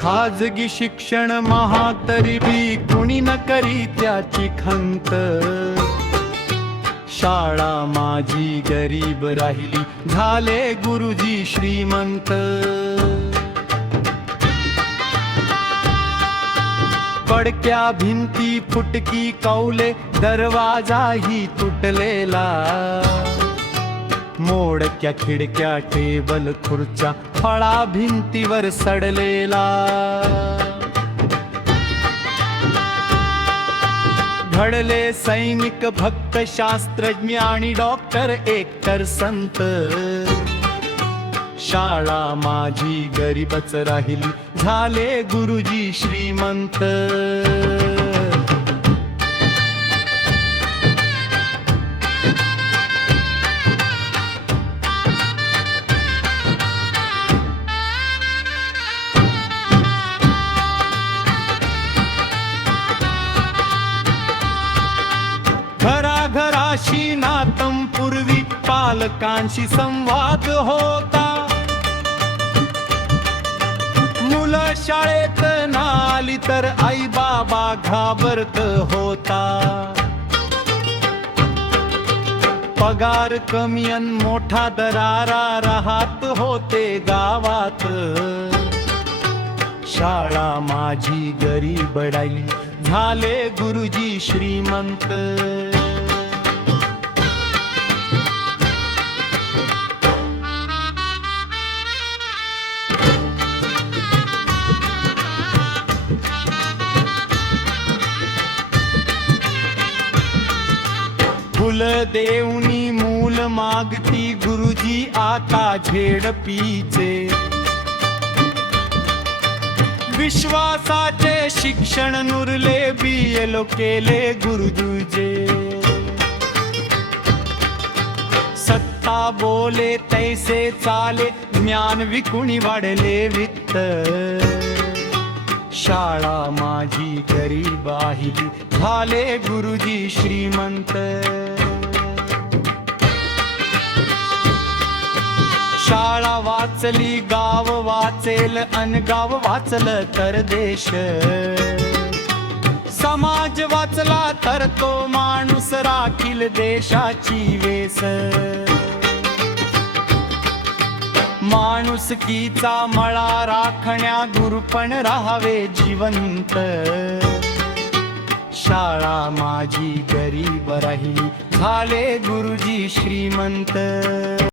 खाजगी शिक्षण महातरी बी कुणी न करी त्याची खंत। शाळा माझी गरीब राहिली, झाले गुरुजी श्रीमंत। पडक्या भिंती फुटकी कौले, दरवाजाही तुटलेला। मोडक्या खिडक्या टेबल खुर्च्या, फळा भिंतीवर सडलेला। घडले सैनिक भक्त शास्त्रज्ञ आणि डॉक्टर एकतर संत। शाळा माझी गरीबच राहिली, झाले गुरुजी श्रीमंत। घराघराशी नातम पूर्वी पालकांशी संवाद होता। मुलं शाळेत नाली तर आई बाबा घाबरत होता। पगार कमी अन मोठा दरारा राहत होते गावात। शाळा माझी गरीब राहिली, झाले गुरुजी श्रीमंत। फुल देऊनी मूल मागती, गुरुजी आता झेडपीचे। विश्वासाचे शिक्षण नुरले, बीएलो केले गुरुजीचे। सत्ता बोले तैसे चाले, ज्ञान विकुणी वाढले वित्त। शाळा माझी गरीब राहिली, झाले गुरुजी श्रीमंत। शाळा वाचली गाव वाचेल, अन गाव वाचलं तर देश। समाज वाचला तर तो माणूस राखील देशाची वेस। माणुसकीचा मळा राखण्या, गुरुपण राहावे जिवंत। शाळा माझी गरीब राहिली, झाले गुरुजी श्रीमंत।